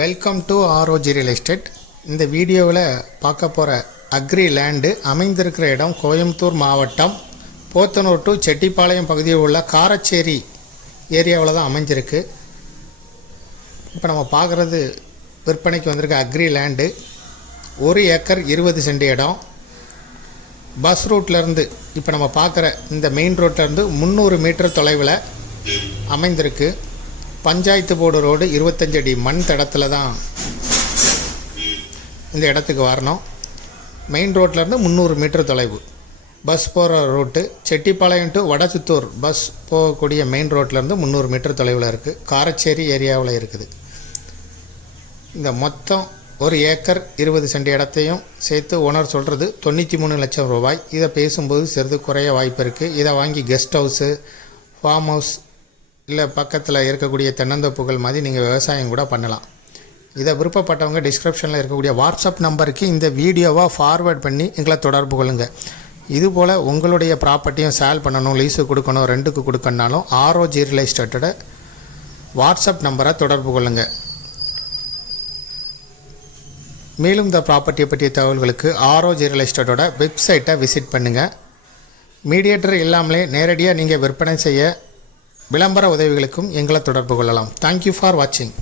Welcome to ROG real estate. இந்த வீடியோவில் பார்க்க போகிற அக்ரி லேண்டு அமைந்திருக்கிற இடம் கோயம்புத்தூர் மாவட்டம் போத்தனூர் டு செட்டிப்பாளையம் பகுதியில் உள்ள காரச்சேரி ஏரியாவில் தான் அமைஞ்சிருக்கு. இப்போ நம்ம பார்க்குறது விற்பனைக்கு வந்திருக்க அக்ரி லேண்டு 1 ஏக்கர் 20 சென்ட் இடம். பஸ் ரூட்லேருந்து இப்போ நம்ம பார்க்குற இந்த மெயின் ரோட்லேருந்து 300 மீட்டர் தொலைவில் அமைந்திருக்கு. பஞ்சாயத்து போர்டு ரோடு 25 அடி மண் தடத்தில் தான் இந்த இடத்துக்கு வரணும். மெயின் ரோட்லேருந்து 300 மீட்டர் தொலைவு. பஸ் போகிற road Chettipalayam to Vadachittur bus போகக்கூடிய மெயின் ரோட்லேருந்து 300 மீட்டர் தொலைவில் இருக்குது. காரச்சேரி ஏரியாவில் இருக்குது. இந்த மொத்தம் 1 ஏக்கர் 20 சென்ட் இடத்தையும் சேர்த்து ஓனர் சொல்கிறது 93 லட்சம் ரூபாய். இதை பேசும்போது சிறிது குறைய வாய்ப்பு இருக்குது. இதை வாங்கி கெஸ்ட் ஹவுஸு, ஃபார்ம் ஹவுஸ் இல்லை பக்கத்தில் இருக்கக்கூடிய தென்னந்தோப்புகள் மாதிரி நீங்கள் விவசாயம் கூட பண்ணலாம். இதை விருப்பப்பட்டவங்க டிஸ்கிரிப்ஷனில் இருக்கக்கூடிய வாட்ஸ்அப் நம்பருக்கு இந்த வீடியோவாக ஃபார்வேர்ட் பண்ணி எங்களை தொடர்பு கொள்ளுங்கள். இதுபோல் உங்களுடைய ப்ராப்பர்ட்டியும் சேல் பண்ணணும், லீஸு கொடுக்கணும், ரெண்டுக்கு கொடுக்கணுனாலும் ஆர்ஓஜி ரியல் எஸ்டேட்டோட வாட்ஸ்அப் நம்பரை தொடர்பு கொள்ளுங்கள். மேலும் இந்த ப்ராப்பர்ட்டியை பற்றிய தகவல்களுக்கு ஆர்ஓஜி ரியல் எஸ்டேட்டோட வெப்சைட்டை விசிட் பண்ணுங்கள். மீடியேட்டர் இல்லாமலே நேரடியாக நீங்கள் விற்பனை செய்ய விளம்பர உதவிகளுக்கும் எங்களை தொடர்பு கொள்ளலாம். தேங்க்யூ ஃபார் வாட்சிங்.